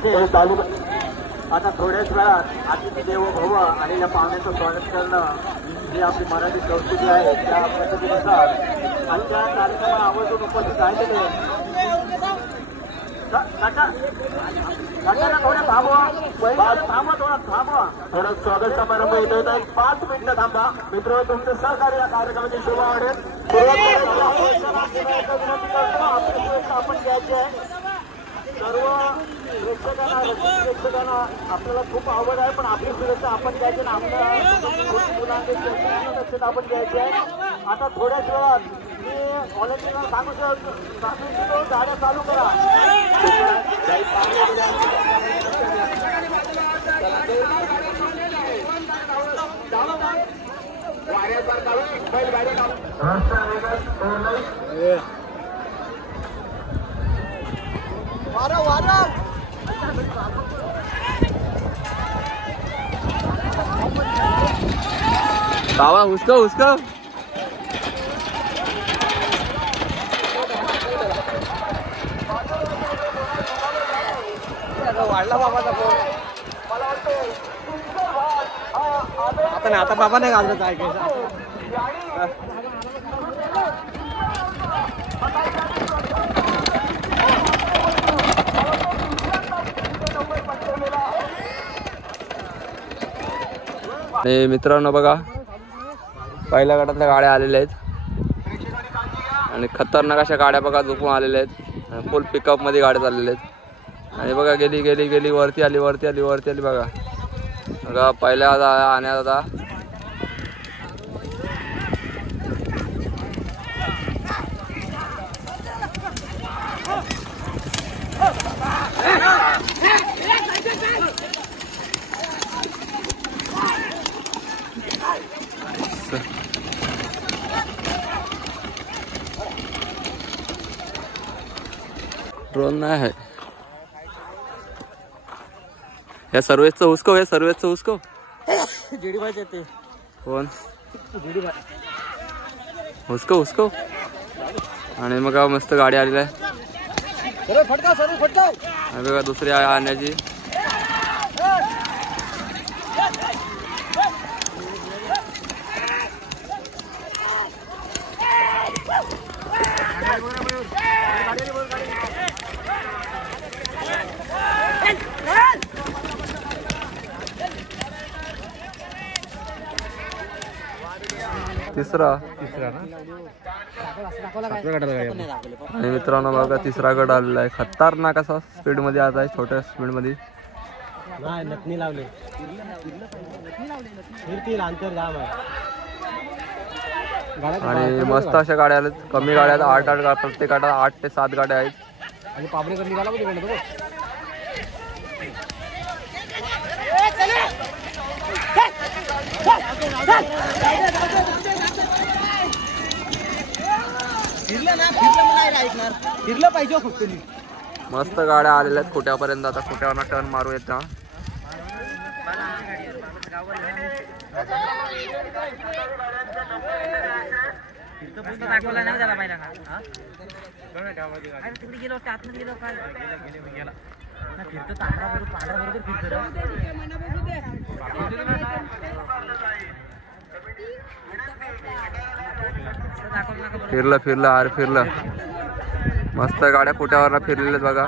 आता थोड्याच वेळात अतिथी देवो भव आलेल्या पाहुण्याचं स्वागत करणं ही आपली मराठी संस्कृती आहे. त्या पद्धतीनुसार आजच्या कार्यक्रमाला आवर्जून उपस्थित राहिलेले थोडं स्वागत समारंभ येतो. 5 मिनिटं थांबा मित्र. तुमचं सहकार्य या कार्यक्रमाची शोभा वाढेल. आपण घ्यायचे आहे सर्व प्रेक्षकांना आपल्याला खूप आवड आहे, पण आपली सुरक्षा आपण घ्यायची ना आपल्या मुलांचे आपण घ्यायचे आहे. आता थोड्याच वेळात मी व्हॉलंटियरला सांगू इच्छितो गाड्या चालू करा. बाबा उसको वाढला बाबाचा फोन. आता बाबा नाही घालतो काय मित्रांनो बघा पहिल्या गटातल्या गाड्या आलेल्या आहेत आणि खतरनाक अशा गाड्या बघा झोपून आलेल्या आहेत. फुल पिकअप मध्ये गाड्या चाललेल्या आहेत आणि बघा गेली वरती आली बघा पहिल्या आण्यात आता ड्रोन नाही आहे. या सर्वेचं हुसको जेडी भाई येते कोण जेडी भाई हुसको आणि मग मस्त गाडी आलेली आहे. बघा दुसरी आणण्याची तिसरा आणि मित्रांनो बघा तिसरा गट आलेला आहे. खतरनाक असा स्पीड मध्ये आता आहे, छोट्या स्पीड मध्ये आणि मस्त अशा गाड्या आल्या. कमी गाड्या 8 प्रत्येक गाड्या 8 ते 7 गाड्या आहेत. आणि पाबरेकर निघाला फिरलं पाहिजे फक्त. मस्त गाड्या आलेल्या आहेत खोट्यापर्यंत. आता खोट्यावर टर्न मारू येत दाखवला नाही त्याला पाहिला ना तिकडे गेलो आतमध्ये गेलो काय फिरतो तांबडा बरोबर फिरतो. फिरलं मस्त गाड्या खोट्यावर फिरलेल्या बघा.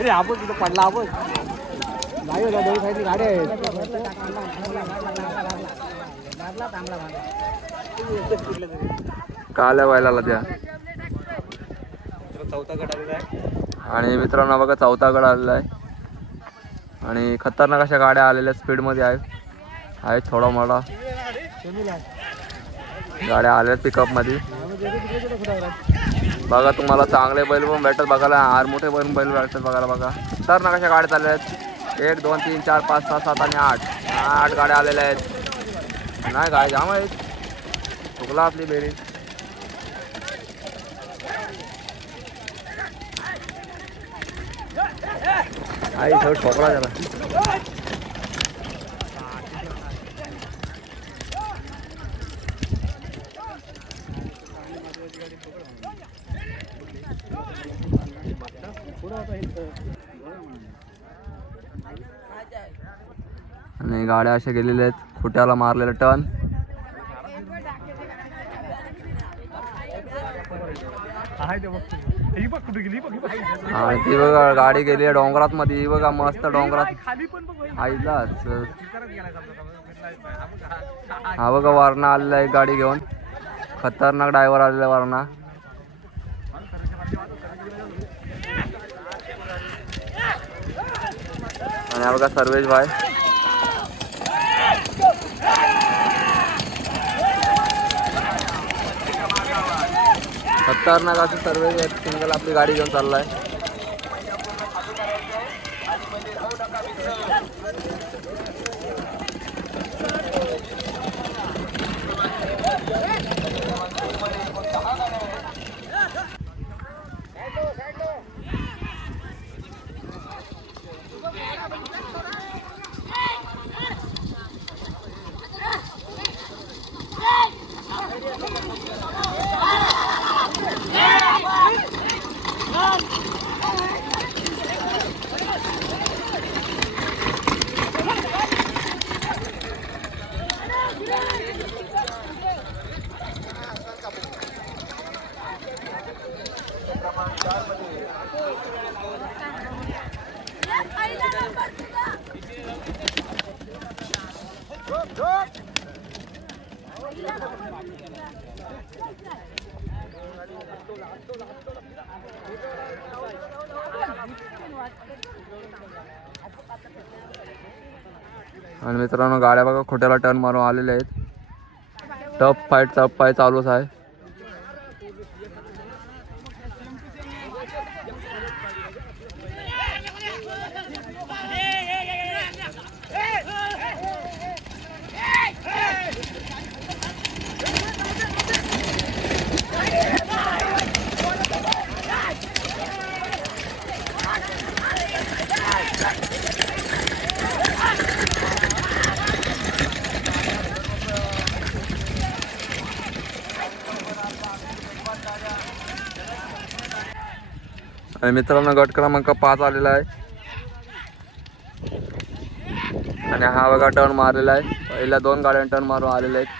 आपण तिथं पडला आपण नाही होता. दोन साईडनी गाड्या आहेत. काल्या व्हायला त्या चौथा गट आलेला आहे. आणि मित्रांनो बघा चौथा गट आलेला आहे आणि खतरनाक अशा गाड्या आलेल्या स्पीड मध्ये आहेत थोडा मोठा गाड्या आल्या पिकअप मध्ये. बघा तुम्हाला चांगले बैल पण भेटतात बघायला, मोठे बैल भेटतात बघायला. बघा तर ना कशा गाड्या चालल्या आहेत. 1 2 3 4 5 6 7 आणि 8 गाड्या आलेल्या आहेत. नाही गाडी जाम आहेत. चुकला आपली बेरीज. आई थोडं ठोकला जरा. आणि गाड्या अशा गेलेल्या आहेत. खुट्याला मारलेलं टर्न. आणि ती बघा गाडी गेली आहे डोंगरात मध्ये. बघा मस्त डोंगरात आईलाच. हा बघा वरणा आलेला आहे गाडी घेऊन. खतरनाक ड्रायव्हर आलेला वरणा. आणि हा बघा सर्वेश भाई. खतरनाक असं सर्वेश सिंगल आपली गाडी घेऊन चाललाय. आणि मित्रांनो गाड्या बघा खोट्याला टर्न मारून आलेले आहेत. टफ फाईट चालूच आहे. आणि मित्रांनो गट क्रमांक 5 आलेला आहे. आणि हा बघा टर्न मारलेला आहे. पहिल्या 2 गाड्या टर्न मारून आलेले आहेत.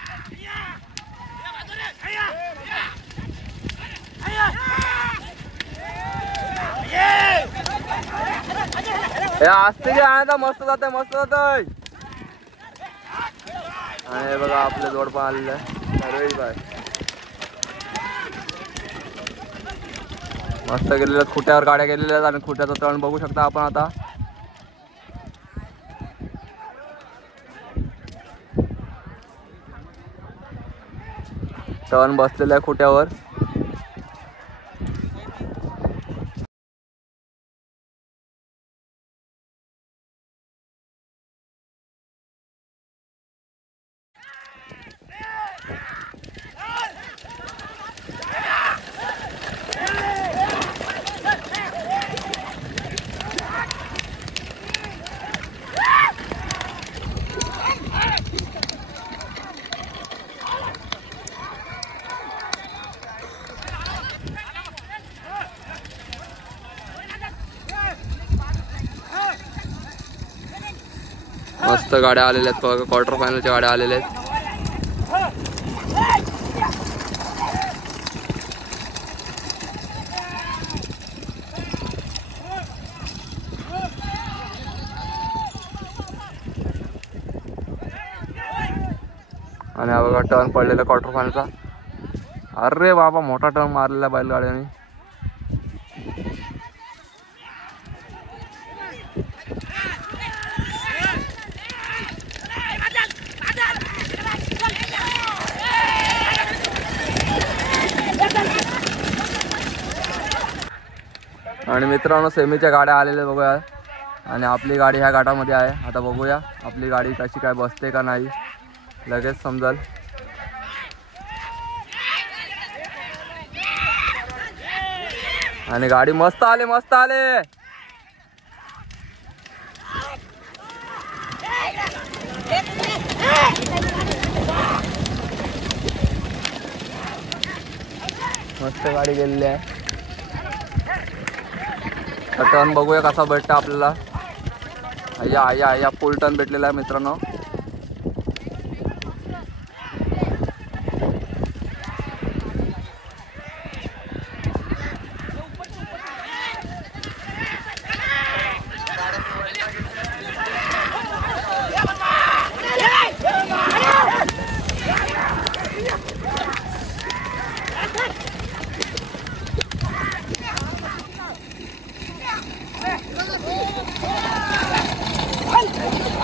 असते आता मस्त जात आहे. आणि बघा आपले जोड पण आलेलं आहे सर्वेश भाई. मस्त गेलेल्या खुट्यावर गाड्या गेलेल्या आहेत. आणि खुट्याचा टर्न बघू शकता आपण आता. टर्न बसलेला आहे खुट्यावर. मस्त गाड्या आलेल्या आहेत बघा. क्वार्टर फायनलच्या गाड्या आलेल्या आहेत. आणि हा बघा टर्न पडलेला क्वार्टर फायनलचा. अरे बाबा मोठा टर्न मारलेला बैलगाड्याने. आणि मित्रांनो सेमीच्या गाड्या आलेल्या बघूया आणि आपली गाडी ह्या घाटामध्ये आहे. आता बघूया आपली गाडी कशी काय बसते का नाही, लगेच समजेल. आणि गाडी मस्त आले मस्त आले. मस्त गाडी गेलेली आहे. टर्न बघूया कसा भेटतं आपल्याला. या फुल टर्न भेटलेला आहे मित्रांनो.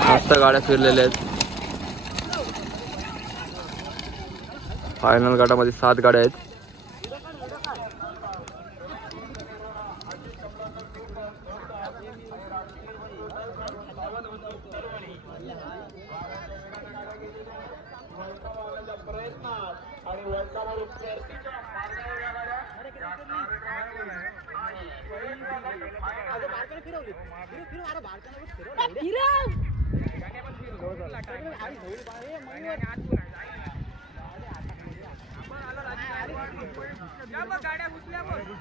मस्त गाड्या फिरलेल्या आहेत. फायनल गटामध्ये 7 गाड्या आहेत.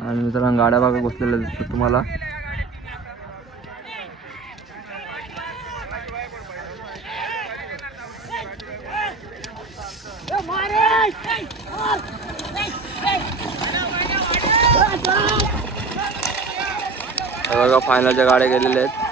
आणि मित्रांनो गाड्या बघा घुसलेल्या दिसतात तुम्हाला. बघा फायनलच्या गाड्या गेलेल्या आहेत.